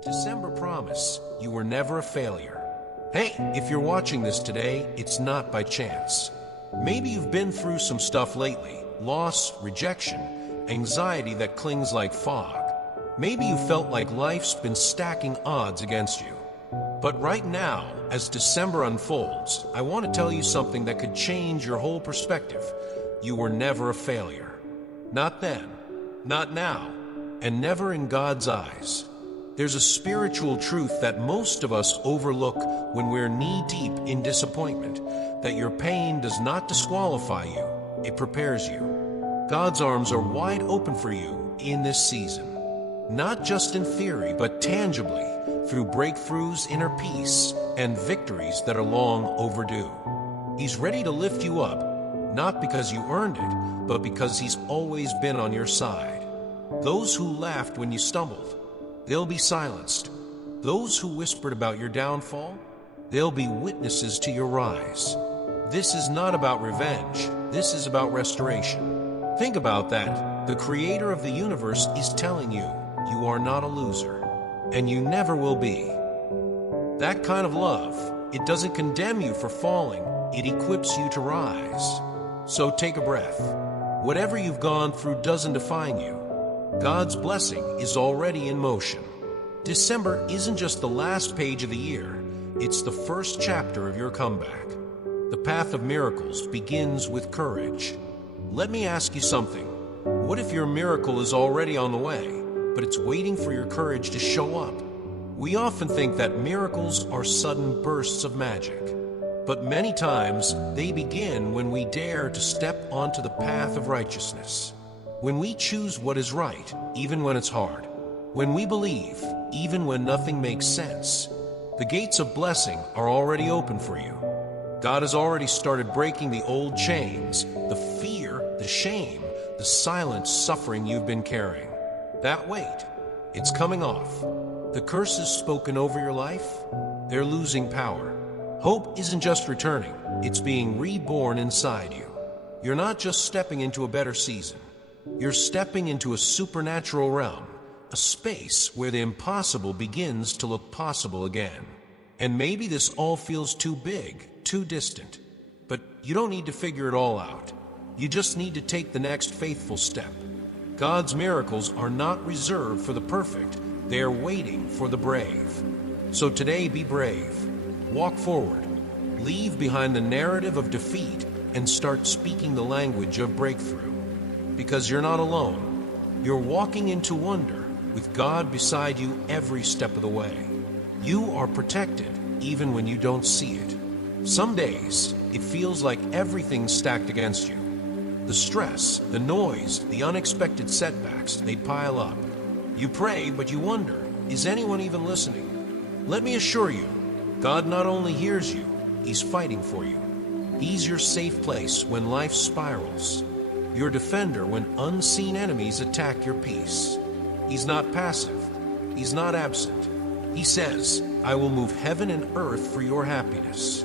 A December promise: you were never a failure. Hey, if you're watching this today, it's not by chance. Maybe you've been through some stuff lately: loss, rejection, anxiety that clings like fog. Maybe you felt like life's been stacking odds against you. But right now, as December unfolds, I want to tell you something that could change your whole perspective. You were never a failure. Not then, not now, and never in God's eyes. There's a spiritual truth that most of us overlook when we're knee-deep in disappointment, that your pain does not disqualify you, it prepares you. God's arms are wide open for you in this season. Not just in theory, but tangibly, through breakthroughs, inner peace, and victories that are long overdue. He's ready to lift you up, not because you earned it, but because He's always been on your side. Those who laughed when you stumbled, they'll be silenced. Those who whispered about your downfall, they'll be witnesses to your rise. This is not about revenge. This is about restoration. Think about that. The Creator of the universe is telling you, you are not a loser, and you never will be. That kind of love, it doesn't condemn you for falling, it equips you to rise. So take a breath. Whatever you've gone through doesn't define you. God's blessing is already in motion. December isn't just the last page of the year, it's the first chapter of your comeback. The path of miracles begins with courage. Let me ask you something. What if your miracle is already on the way, but it's waiting for your courage to show up? We often think that miracles are sudden bursts of magic, but many times they begin when we dare to step onto the path of righteousness. When we choose what is right, even when it's hard. When we believe, even when nothing makes sense. The gates of blessing are already open for you. God has already started breaking the old chains, the fear, the shame, the silent suffering you've been carrying. That weight, it's coming off. The curses spoken over your life, they're losing power. Hope isn't just returning, it's being reborn inside you. You're not just stepping into a better season. You're stepping into a supernatural realm, a space where the impossible begins to look possible again. And maybe this all feels too big, too distant, but you don't need to figure it all out. You just need to take the next faithful step. God's miracles are not reserved for the perfect. They are waiting for the brave. So today, be brave. Walk forward. Leave behind the narrative of defeat and start speaking the language of breakthrough. Because you're not alone. You're walking into wonder with God beside you every step of the way. You are protected even when you don't see it. Some days, it feels like everything's stacked against you. The stress, the noise, the unexpected setbacks, they pile up. You pray, but you wonder, is anyone even listening? Let me assure you, God not only hears you, He's fighting for you. He's your safe place when life spirals. Your defender when unseen enemies attack your peace. He's not passive. He's not absent. He says, I will move heaven and earth for your happiness.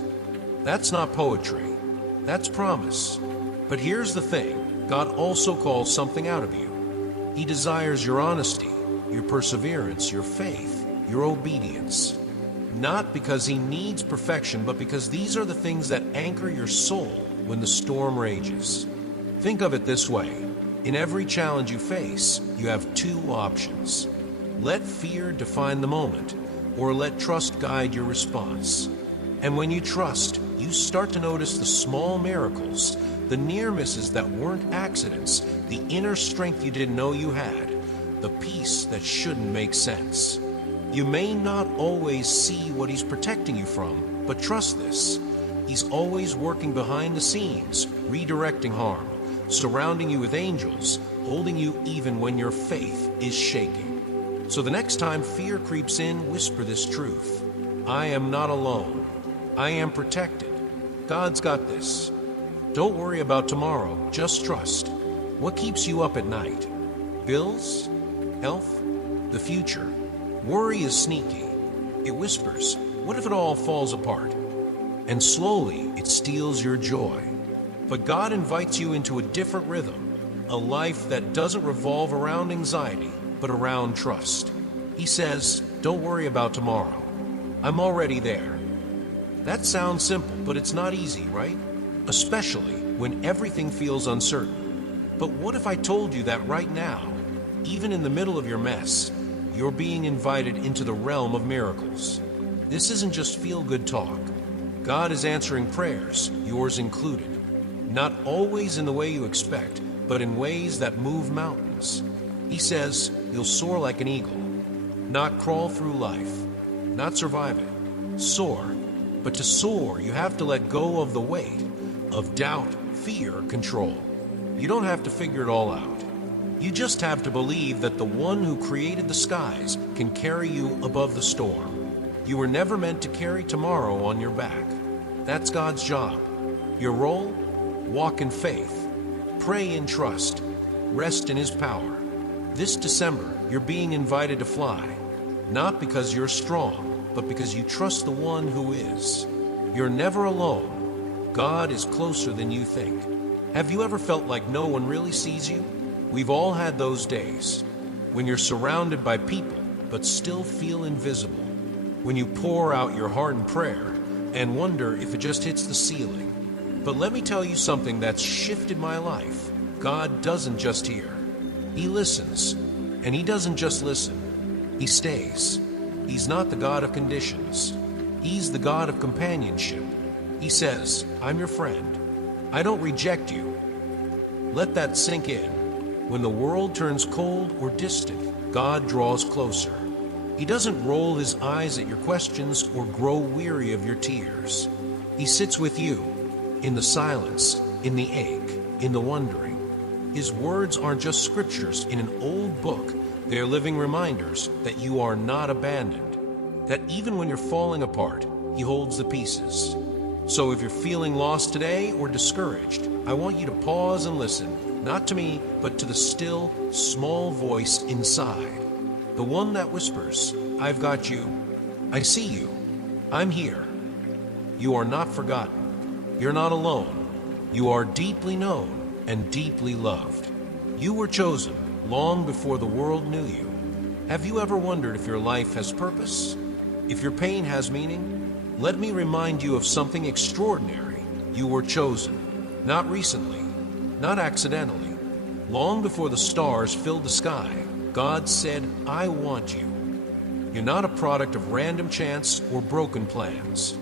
That's not poetry. That's promise. But here's the thing. God also calls something out of you. He desires your honesty, your perseverance, your faith, your obedience. Not because He needs perfection, but because these are the things that anchor your soul when the storm rages. Think of it this way. In every challenge you face, you have two options. Let fear define the moment, or let trust guide your response. And when you trust, you start to notice the small miracles, the near misses that weren't accidents, the inner strength you didn't know you had, the peace that shouldn't make sense. You may not always see what He's protecting you from, but trust this. He's always working behind the scenes, redirecting harm, surrounding you with angels, holding you even when your faith is shaking. So the next time fear creeps in, whisper this truth. I am not alone. I am protected. God's got this. Don't worry about tomorrow, just trust. What keeps you up at night? Bills? Health? The future? Worry is sneaky. It whispers, what if it all falls apart? And slowly, it steals your joy. But God invites you into a different rhythm, a life that doesn't revolve around anxiety, but around trust. He says, don't worry about tomorrow. I'm already there. That sounds simple, but it's not easy, right? Especially when everything feels uncertain. But what if I told you that right now, even in the middle of your mess, you're being invited into the realm of miracles? This isn't just feel-good talk. God is answering prayers, yours included. Not always in the way you expect, but in ways that move mountains. He says, you'll soar like an eagle. Not crawl through life, not survive it. Soar. But to soar, you have to let go of the weight of doubt, fear, control. You don't have to figure it all out. You just have to believe that the one who created the skies can carry you above the storm. You were never meant to carry tomorrow on your back. That's God's job. Your role? Walk in faith. Pray in trust. Rest in His power. This December, you're being invited to fly. Not because you're strong, but because you trust the one who is. You're never alone. God is closer than you think. Have you ever felt like no one really sees you? We've all had those days. When you're surrounded by people, but still feel invisible. When you pour out your heart in prayer and wonder if it just hits the ceiling. But let me tell you something that's shifted my life. God doesn't just hear. He listens. And He doesn't just listen. He stays. He's not the God of conditions. He's the God of companionship. He says, I'm your friend. I don't reject you. Let that sink in. When the world turns cold or distant, God draws closer. He doesn't roll His eyes at your questions or grow weary of your tears. He sits with you in the silence, in the ache, in the wondering. His words aren't just scriptures in an old book. They are living reminders that you are not abandoned, that even when you're falling apart, He holds the pieces. So if you're feeling lost today or discouraged, I want you to pause and listen, not to me, but to the still, small voice inside. The one that whispers, I've got you. I see you. I'm here. You are not forgotten. You're not alone. You are deeply known and deeply loved. You were chosen long before the world knew you. Have you ever wondered if your life has purpose? If your pain has meaning? Let me remind you of something extraordinary. You were chosen. Not recently. Not accidentally. Long before the stars filled the sky, God said, I want you. You're not a product of random chance or broken plans.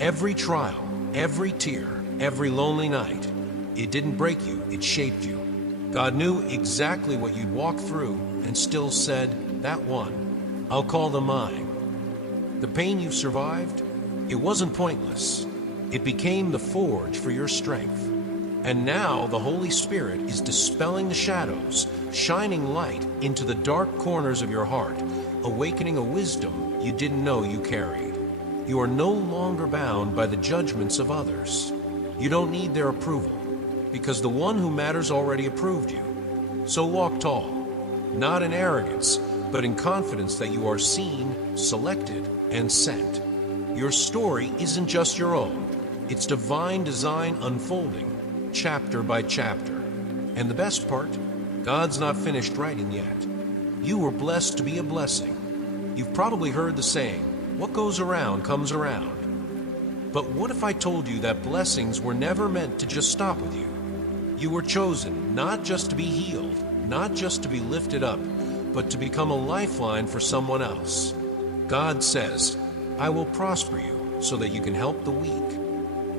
Every trial, every tear, every lonely night, it didn't break you, it shaped you. God knew exactly what you'd walk through and still said, that one, I'll call them mine. The pain you've survived, it wasn't pointless. It became the forge for your strength. And now the Holy Spirit is dispelling the shadows, shining light into the dark corners of your heart, awakening a wisdom you didn't know you carried. You are no longer bound by the judgments of others. You don't need their approval, because the one who matters already approved you. So walk tall, not in arrogance, but in confidence that you are seen, selected, and sent. Your story isn't just your own. It's divine design unfolding, chapter by chapter. And the best part, God's not finished writing yet. You were blessed to be a blessing. You've probably heard the saying, what goes around comes around. But what if I told you that blessings were never meant to just stop with you? You were chosen not just to be healed, not just to be lifted up, but to become a lifeline for someone else. God says, I will prosper you so that you can help the weak.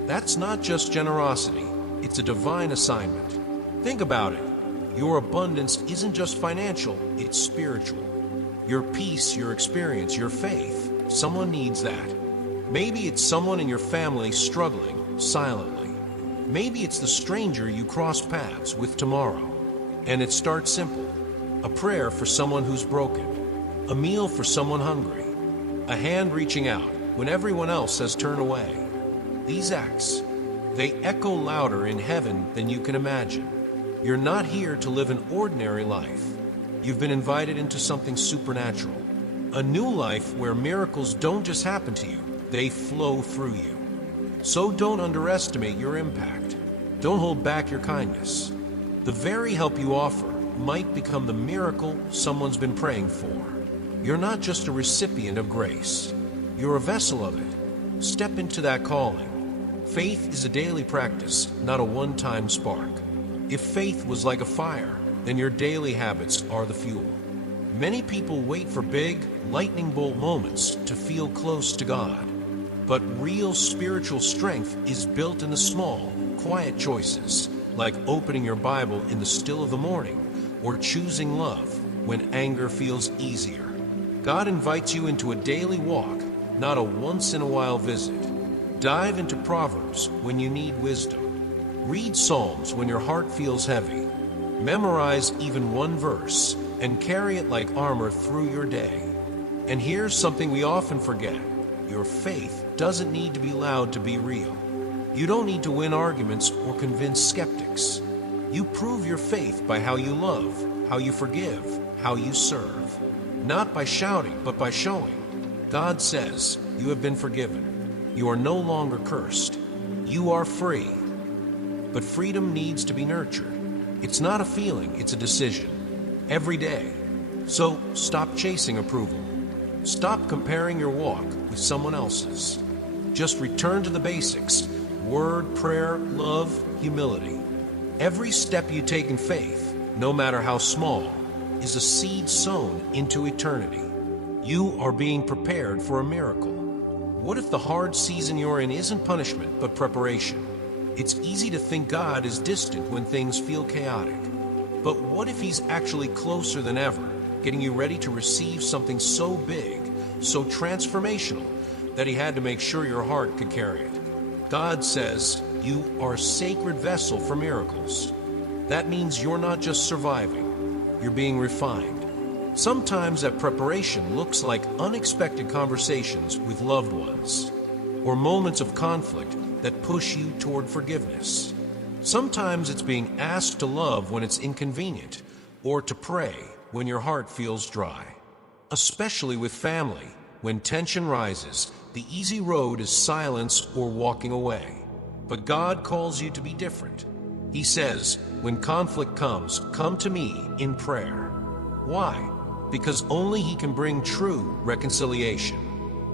That's not just generosity, it's a divine assignment. Think about it. Your abundance isn't just financial, it's spiritual. Your peace, your experience, your faith, someone needs that. Maybe it's someone in your family struggling silently. Maybe it's the stranger you cross paths with tomorrow. And it starts simple. A prayer for someone who's broken. A meal for someone hungry. A hand reaching out when everyone else has turned away. These acts, they echo louder in heaven than you can imagine. You're not here to live an ordinary life. You've been invited into something supernatural. A new life where miracles don't just happen to you, they flow through you. So don't underestimate your impact. Don't hold back your kindness. The very help you offer might become the miracle someone's been praying for. You're not just a recipient of grace. You're a vessel of it. Step into that calling. Faith is a daily practice, not a one-time spark. If faith was like a fire, then your daily habits are the fuel. Many people wait for big, lightning bolt moments to feel close to God. But real spiritual strength is built in the small, quiet choices, like opening your Bible in the still of the morning, or choosing love when anger feels easier. God invites you into a daily walk, not a once-in-a-while visit. Dive into Proverbs when you need wisdom. Read Psalms when your heart feels heavy. Memorize even one verse and carry it like armor through your day. And here's something we often forget. Your faith doesn't need to be loud to be real. You don't need to win arguments or convince skeptics. You prove your faith by how you love, how you forgive, how you serve. Not by shouting, but by showing. God says, you have been forgiven. You are no longer cursed. You are free. But freedom needs to be nurtured. It's not a feeling, it's a decision. Every day. So stop chasing approval. Stop comparing your walk with someone else's. Just return to the basics: word, prayer, love, humility. Every step you take in faith, no matter how small, is a seed sown into eternity. You are being prepared for a miracle. What if the hard season you're in isn't punishment, but preparation? It's easy to think God is distant when things feel chaotic. But what if He's actually closer than ever, getting you ready to receive something so big, so transformational, that He had to make sure your heart could carry it? God says, you are a sacred vessel for miracles. That means you're not just surviving, you're being refined. Sometimes that preparation looks like unexpected conversations with loved ones, or moments of conflict that push you toward forgiveness. Sometimes it's being asked to love when it's inconvenient, or to pray when your heart feels dry. Especially with family, when tension rises, the easy road is silence or walking away. But God calls you to be different. He says, when conflict comes, come to me in prayer. Why? Because only He can bring true reconciliation.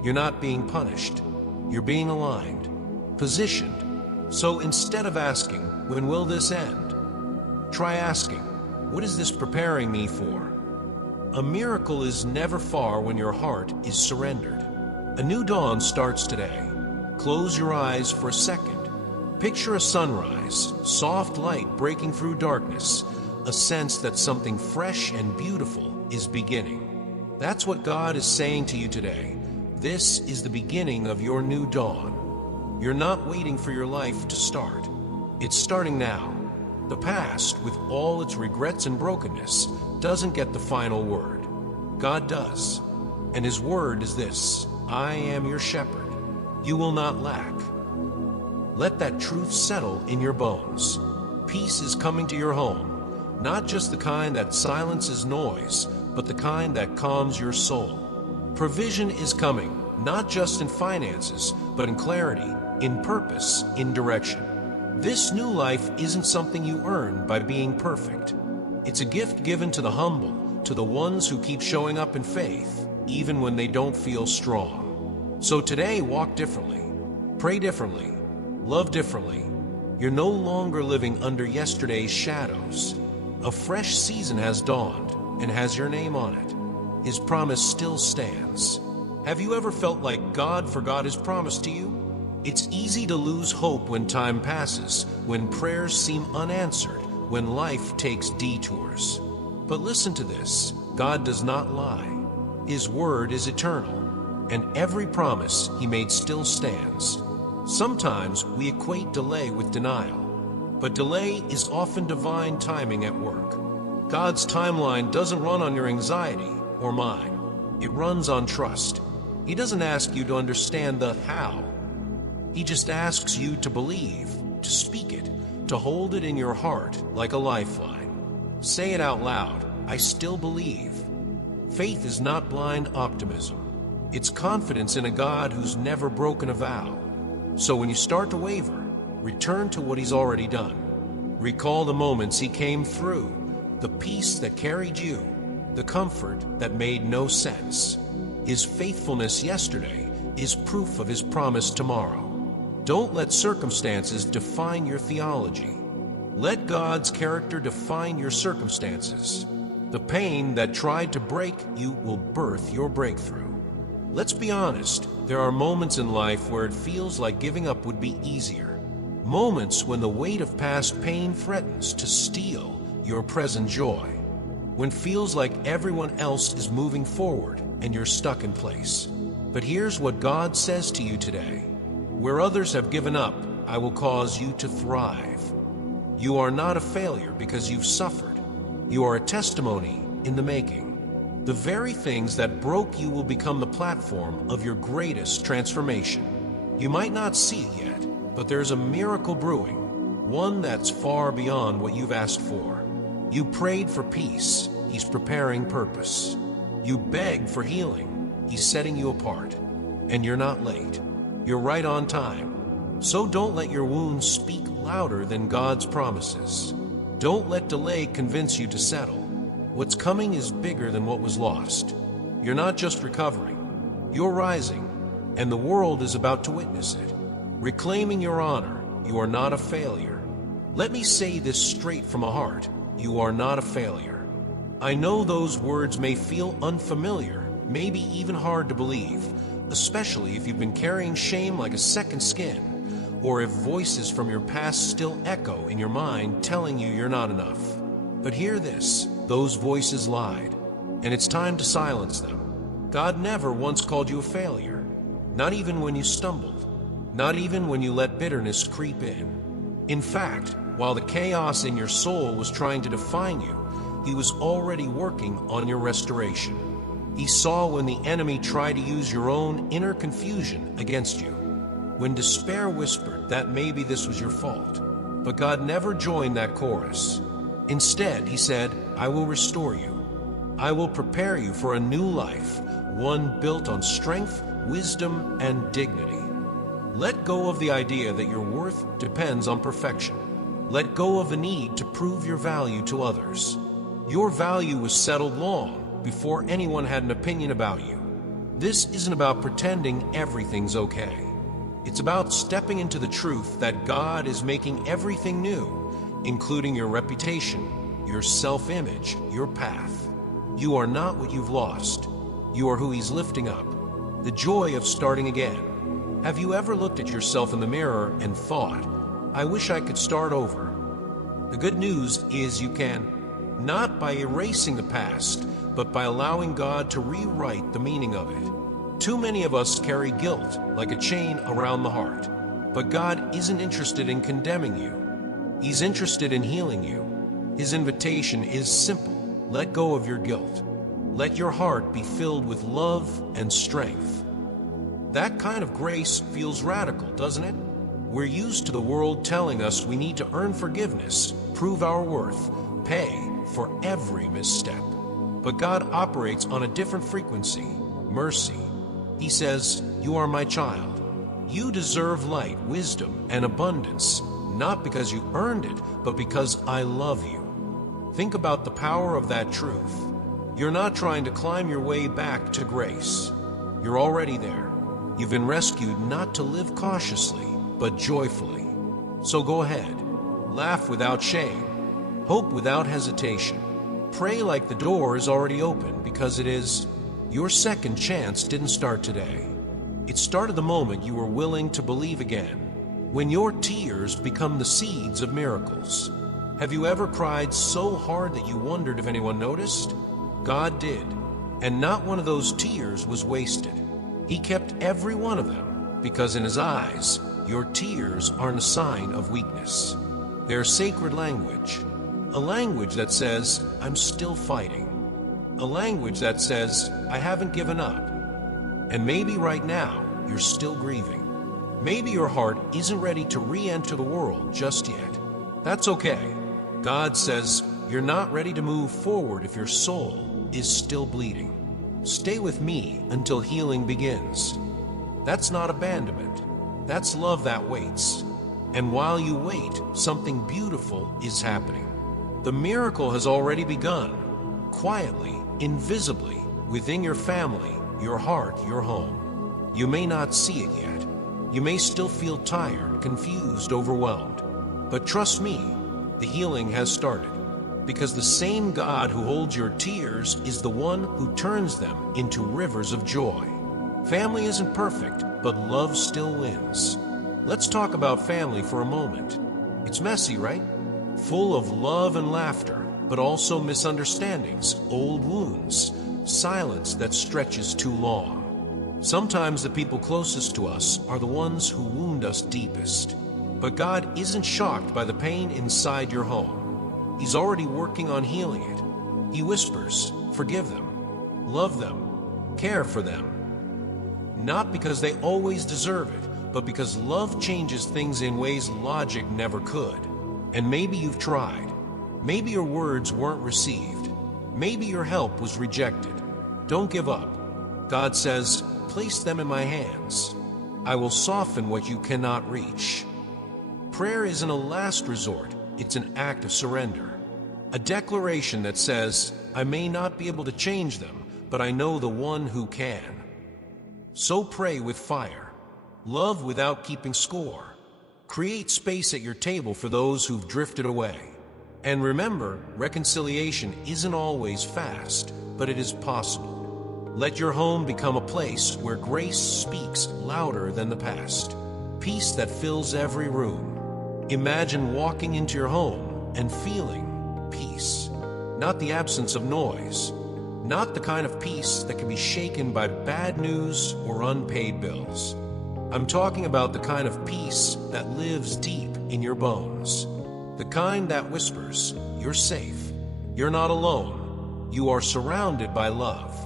You're not being punished. You're being aligned, positioned. So instead of asking, when will this end? Try asking, what is this preparing me for? A miracle is never far when your heart is surrendered. A new dawn starts today. Close your eyes for a second. Picture a sunrise, soft light breaking through darkness, a sense that something fresh and beautiful is beginning. That's what God is saying to you today. This is the beginning of your new dawn. You're not waiting for your life to start. It's starting now. The past, with all its regrets and brokenness, doesn't get the final word. God does. And His word is this: I am your shepherd. You will not lack. Let that truth settle in your bones. Peace is coming to your home, not just the kind that silences noise, but the kind that calms your soul. Provision is coming, not just in finances, but in clarity, in purpose, in direction. This new life isn't something you earn by being perfect. It's a gift given to the humble, to the ones who keep showing up in faith, even when they don't feel strong. So today, walk differently, pray differently, love differently. You're no longer living under yesterday's shadows. A fresh season has dawned and has your name on it. His promise still stands. Have you ever felt like God forgot His promise to you? It's easy to lose hope when time passes, when prayers seem unanswered, when life takes detours. But listen to this: God does not lie. His word is eternal, and every promise He made still stands. Sometimes we equate delay with denial, but delay is often divine timing at work. God's timeline doesn't run on your anxiety or mine. It runs on trust. He doesn't ask you to understand the how. He just asks you to believe, to speak it, to hold it in your heart like a lifeline. Say it out loud: I still believe. Faith is not blind optimism. It's confidence in a God who's never broken a vow. So when you start to waver, return to what He's already done. Recall the moments He came through, the peace that carried you, the comfort that made no sense. His faithfulness yesterday is proof of his promise tomorrow. Don't let circumstances define your theology. Let God's character define your circumstances. The pain that tried to break you will birth your breakthrough. Let's be honest, there are moments in life where it feels like giving up would be easier. Moments when the weight of past pain threatens to steal your present joy. When it feels like everyone else is moving forward and you're stuck in place. But here's what God says to you today. Where others have given up, I will cause you to thrive. You are not a failure because you've suffered. You are a testimony in the making. The very things that broke you will become the platform of your greatest transformation. You might not see it yet, but there's a miracle brewing, one that's far beyond what you've asked for. You prayed for peace, He's preparing purpose. You begged for healing, He's setting you apart. And you're not late. You're right on time. So don't let your wounds speak louder than God's promises. Don't let delay convince you to settle. What's coming is bigger than what was lost. You're not just recovering. You're rising, and the world is about to witness it. Reclaiming your honor, you are not a failure. Let me say this straight from a heart. You are not a failure. I know those words may feel unfamiliar, maybe even hard to believe, especially if you've been carrying shame like a second skin, or if voices from your past still echo in your mind telling you you're not enough. But hear this, those voices lied, and it's time to silence them. God never once called you a failure, not even when you stumbled, not even when you let bitterness creep in. In fact, while the chaos in your soul was trying to define you, He was already working on your restoration. He saw when the enemy tried to use your own inner confusion against you. When despair whispered that maybe this was your fault. But God never joined that chorus. Instead, He said, I will restore you. I will prepare you for a new life, one built on strength, wisdom, and dignity. Let go of the idea that your worth depends on perfection. Let go of the need to prove your value to others. Your value was settled long before anyone had an opinion about you. This isn't about pretending everything's okay. It's about stepping into the truth that God is making everything new, including your reputation, your self-image, your path. You are not what you've lost. You are who He's lifting up. The joy of starting again. Have you ever looked at yourself in the mirror and thought, I wish I could start over? The good news is you can, not by erasing the past, but by allowing God to rewrite the meaning of it. Too many of us carry guilt like a chain around the heart. But God isn't interested in condemning you. He's interested in healing you. His invitation is simple. Let go of your guilt. Let your heart be filled with love and strength. That kind of grace feels radical, doesn't it? We're used to the world telling us we need to earn forgiveness, prove our worth, pay for every misstep. But God operates on a different frequency, mercy. He says, you are my child. You deserve light, wisdom, and abundance, not because you earned it, but because I love you. Think about the power of that truth. You're not trying to climb your way back to grace. You're already there. You've been rescued not to live cautiously, but joyfully. So go ahead. Laugh without shame. Hope without hesitation. Pray like the door is already open, because it is. Your second chance didn't start today. It started the moment you were willing to believe again, when your tears become the seeds of miracles. Have you ever cried so hard that you wondered if anyone noticed? God did, and not one of those tears was wasted. He kept every one of them, because in His eyes, your tears aren't a sign of weakness. They're sacred language. A language that says, I'm still fighting. A language that says, I haven't given up. And maybe right now, you're still grieving. Maybe your heart isn't ready to re-enter the world just yet. That's okay. God says, you're not ready to move forward if your soul is still bleeding. Stay with me until healing begins. That's not abandonment. That's love that waits. And while you wait, something beautiful is happening. The miracle has already begun, quietly invisibly, within your family, your heart, your home. You may not see it yet. You may still feel tired, confused, overwhelmed. But trust me, the healing has started. Because the same God who holds your tears is the one who turns them into rivers of joy. Family isn't perfect, but love still wins. Let's talk about family for a moment. It's messy, right? Full of love and laughter, but also misunderstandings, old wounds, silence that stretches too long. Sometimes the people closest to us are the ones who wound us deepest. But God isn't shocked by the pain inside your home. He's already working on healing it. He whispers, forgive them, love them, care for them. Not because they always deserve it, but because love changes things in ways logic never could. And maybe you've tried. Maybe your words weren't received. Maybe your help was rejected. Don't give up. God says, place them in my hands. I will soften what you cannot reach. Prayer isn't a last resort, it's an act of surrender. A declaration that says, I may not be able to change them, but I know the one who can. So pray with fire. Love without keeping score. Create space at your table for those who've drifted away. And remember, reconciliation isn't always fast, but it is possible. Let your home become a place where grace speaks louder than the past. Peace that fills every room. Imagine walking into your home and feeling peace. Not the absence of noise. Not the kind of peace that can be shaken by bad news or unpaid bills. I'm talking about the kind of peace that lives deep in your bones. The kind that whispers, you're safe. You're not alone. You are surrounded by love.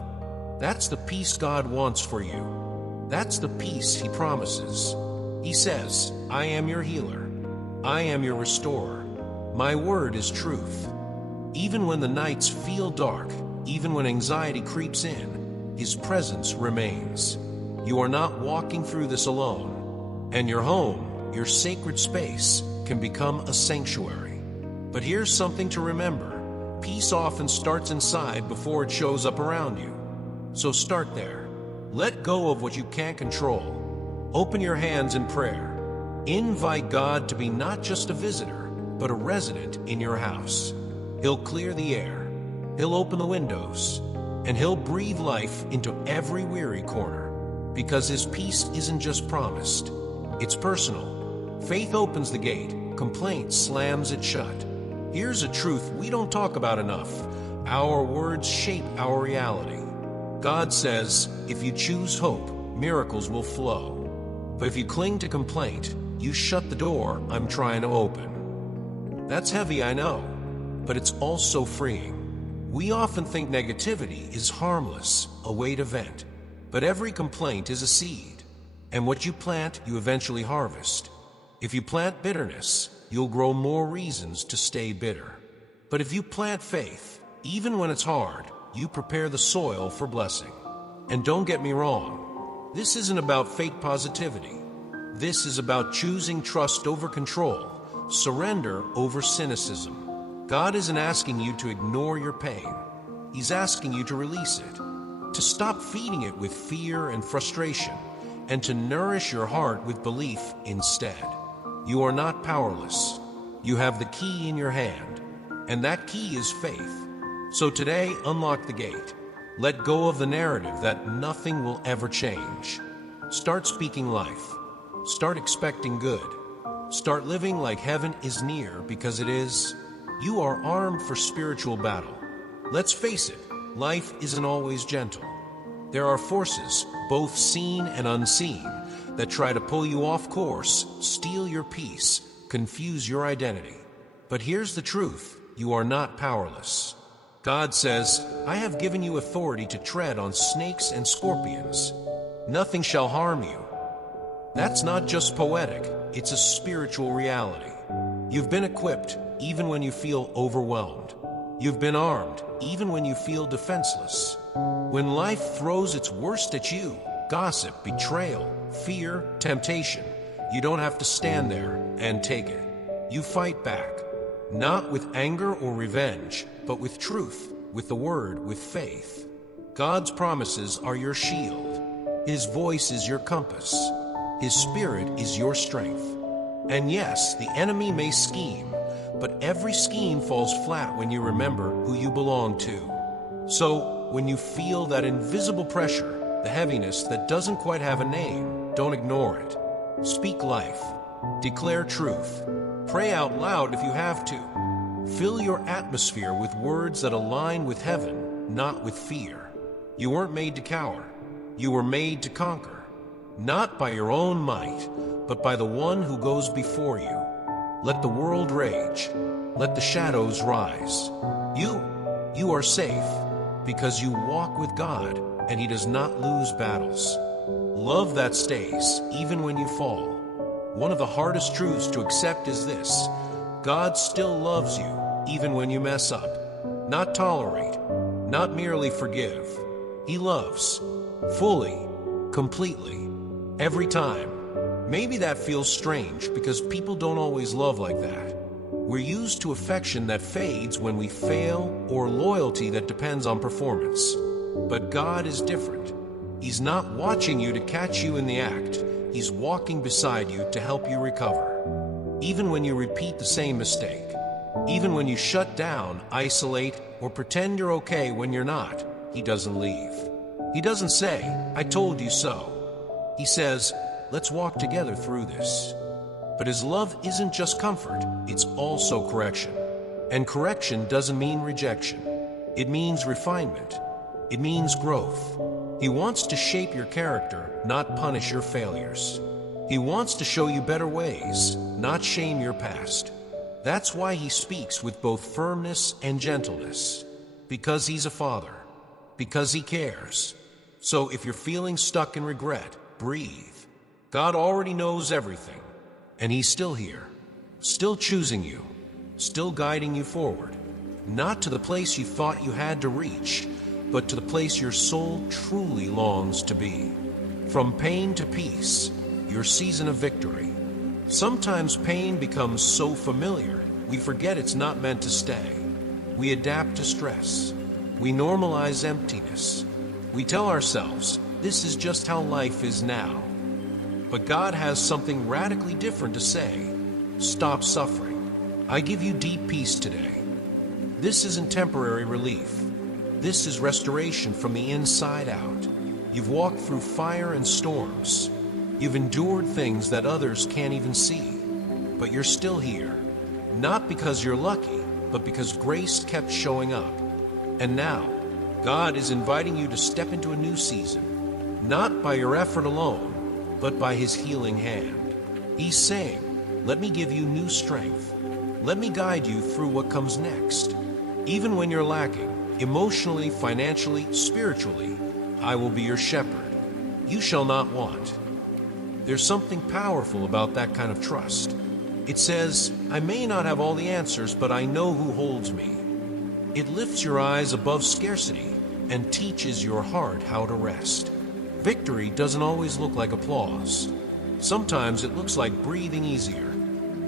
That's the peace God wants for you. That's the peace He promises. He says, I am your healer. I am your restorer. My word is truth. Even when the nights feel dark, even when anxiety creeps in, His presence remains. You are not walking through this alone. And your home, your sacred space, can become a sanctuary. But here's something to remember. Peace often starts inside before it shows up around you. So start there. Let go of what you can't control. Open your hands in prayer. Invite God to be not just a visitor, but a resident in your house. He'll clear the air. He'll open the windows. And He'll breathe life into every weary corner. Because His peace isn't just promised. It's personal. Faith opens the gate. Complaint slams it shut. Here's a truth we don't talk about enough. Our words shape our reality. God says, if you choose hope, miracles will flow. But if you cling to complaint, you shut the door I'm trying to open. That's heavy, I know, but it's also freeing. We often think negativity is harmless, a way to vent. But every complaint is a seed. And what you plant, you eventually harvest. If you plant bitterness, you'll grow more reasons to stay bitter. But if you plant faith, even when it's hard, you prepare the soil for blessing. And don't get me wrong, this isn't about fake positivity. This is about choosing trust over control, surrender over cynicism. God isn't asking you to ignore your pain. He's asking you to release it, to stop feeding it with fear and frustration, and to nourish your heart with belief instead. You are not powerless. You have the key in your hand, and that key is faith. So today, unlock the gate. Let go of the narrative that nothing will ever change. Start speaking life. Start expecting good. Start living like heaven is near, because it is. You are armed for spiritual battle. Let's face it, life isn't always gentle. There are forces, both seen and unseen, that try to pull you off course, steal your peace, confuse your identity. But here's the truth, you are not powerless. God says, I have given you authority to tread on snakes and scorpions. Nothing shall harm you. That's not just poetic, it's a spiritual reality. You've been equipped even when you feel overwhelmed. You've been armed even when you feel defenseless. When life throws its worst at you, gossip, betrayal, fear, temptation, you don't have to stand there and take it. You fight back. Not with anger or revenge, but with truth, with the Word, with faith. God's promises are your shield. His voice is your compass. His Spirit is your strength. And yes, the enemy may scheme, but every scheme falls flat when you remember who you belong to. So, when you feel that invisible pressure, the heaviness that doesn't quite have a name, don't ignore it. Speak life. Declare truth. Pray out loud if you have to. Fill your atmosphere with words that align with heaven, not with fear. You weren't made to cower. You were made to conquer. Not by your own might, but by the one who goes before you. Let the world rage. Let the shadows rise. You are safe because you walk with God and He does not lose battles. Love that stays even when you fall. One of the hardest truths to accept is this: God still loves you even when you mess up. Not tolerate, not merely forgive. He loves fully, completely, every time. Maybe that feels strange because people don't always love like that. We're used to affection that fades when we fail or loyalty that depends on performance. But God is different. He's not watching you to catch you in the act. He's walking beside you to help you recover. Even when you repeat the same mistake, even when you shut down, isolate, or pretend you're okay when you're not, He doesn't leave. He doesn't say, "I told you so." He says, "Let's walk together through this." But His love isn't just comfort, it's also correction. And correction doesn't mean rejection. It means refinement. It means growth. He wants to shape your character, not punish your failures. He wants to show you better ways, not shame your past. That's why He speaks with both firmness and gentleness. Because He's a father. Because He cares. So if you're feeling stuck in regret, breathe. God already knows everything. And He's still here. Still choosing you. Still guiding you forward. Not to the place you thought you had to reach, but to the place your soul truly longs to be. From pain to peace, your season of victory. Sometimes pain becomes so familiar, we forget it's not meant to stay. We adapt to stress. We normalize emptiness. We tell ourselves, this is just how life is now. But God has something radically different to say. Stop suffering. I give you deep peace today. This isn't temporary relief. This is restoration from the inside out. You've walked through fire and storms. You've endured things that others can't even see. But you're still here. Not because you're lucky, but because grace kept showing up. And now, God is inviting you to step into a new season. Not by your effort alone, but by His healing hand. He's saying, let me give you new strength. Let me guide you through what comes next. Even when you're lacking, emotionally, financially, spiritually, I will be your shepherd. You shall not want. There's something powerful about that kind of trust. It says, I may not have all the answers, but I know who holds me. It lifts your eyes above scarcity and teaches your heart how to rest. Victory doesn't always look like applause. Sometimes it looks like breathing easier,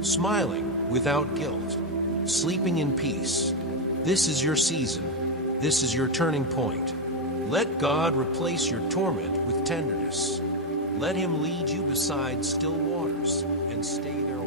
smiling without guilt, sleeping in peace. This is your season. This is your turning point. Let God replace your torment with tenderness. Let Him lead you beside still waters and stay there.